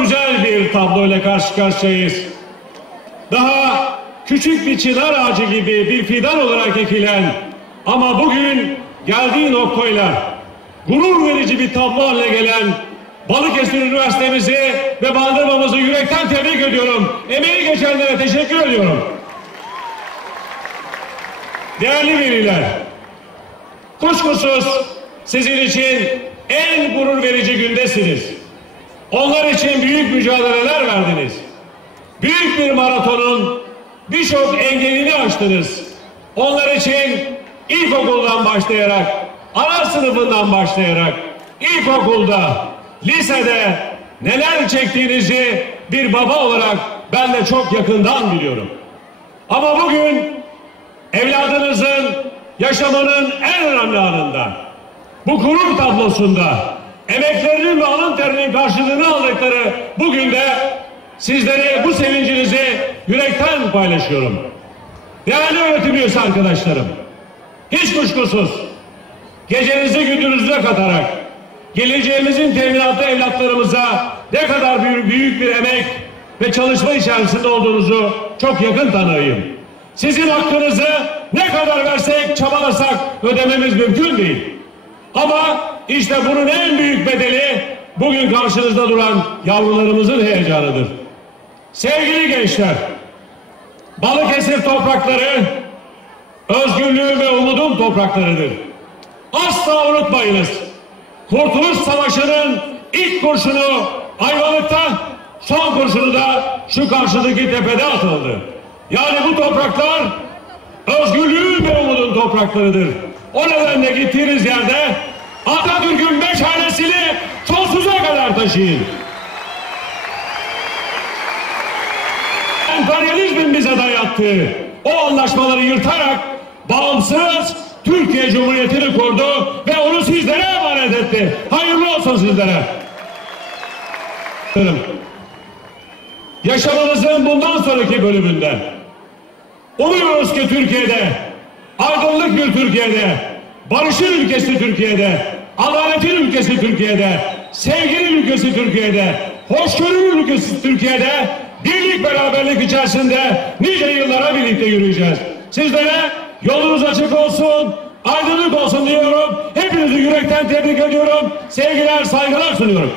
güzel bir tabloyla karşı karşıyayız. Daha küçük bir çınar ağacı gibi bir fidan olarak ekilen ama bugün geldiği noktayla gurur verici bir tablo haline gelen Balıkesir Üniversitemizi ve bandırmamızı yürekten tebrik ediyorum. Emeği geçenlere teşekkür ediyorum. Değerli veliler, kuşkusuz sizin için en gurur verici gündesiniz. Onlar için büyük mücadeleler verdiniz. Büyük bir maratonun birçok engelini aştınız. Onlar için ilkokuldan başlayarak, ana sınıfından başlayarak, ilkokulda, lisede neler çektiğinizi bir baba olarak ben de çok yakından biliyorum. Ama bugün evladınızın yaşamanın en önemli anında, bu gurur tablosunda terinin karşılığını aldıkları bugün de sizlere bu sevincinizi yürekten paylaşıyorum. Değerli öğretim üyesi arkadaşlarım, hiç kuşkusuz gecenizi gündüzüne katarak geleceğimizin teminatı evlatlarımıza ne kadar büyük, büyük bir emek ve çalışma içerisinde olduğunuzu çok yakın tanıyayım. Sizin hakkınızı ne kadar versek, çabalasak ödememiz mümkün değil. Ama işte bunun en büyük bedeli bugün karşınızda duran yavrularımızın heyecanıdır. Sevgili gençler, Balıkesir toprakları özgürlüğün ve umudun topraklarıdır. Asla unutmayınız. Kurtuluş Savaşı'nın ilk kurşunu Ayvalık'ta, son kurşunu da şu karşıdaki tepede atıldı. Yani bu topraklar özgürlüğün ve umudun topraklarıdır. O nedenle gittiğiniz yerde Atatürk'ün beş hanesini taşıyın. Emperyalizmin bize dayattığı o anlaşmaları yırtarak bağımsız Türkiye Cumhuriyeti'ni kurdu ve onu sizlere emanet etti. Hayırlı olsun sizlere. Yaşamımızın bundan sonraki bölümünde umuyoruz ki Türkiye'de aydınlık bir Türkiye'de barışın ülkesi Türkiye'de adaletin ülkesi Türkiye'de sevginin ülkesi Türkiye'de hoşgörünün ülkesi Türkiye'de birlik beraberlik içerisinde nice yıllara birlikte yürüyeceğiz. Sizlere yolunuz açık olsun, aydınlık olsun diyorum. Hepinizi yürekten tebrik ediyorum. Sevgiler, saygılar sunuyorum.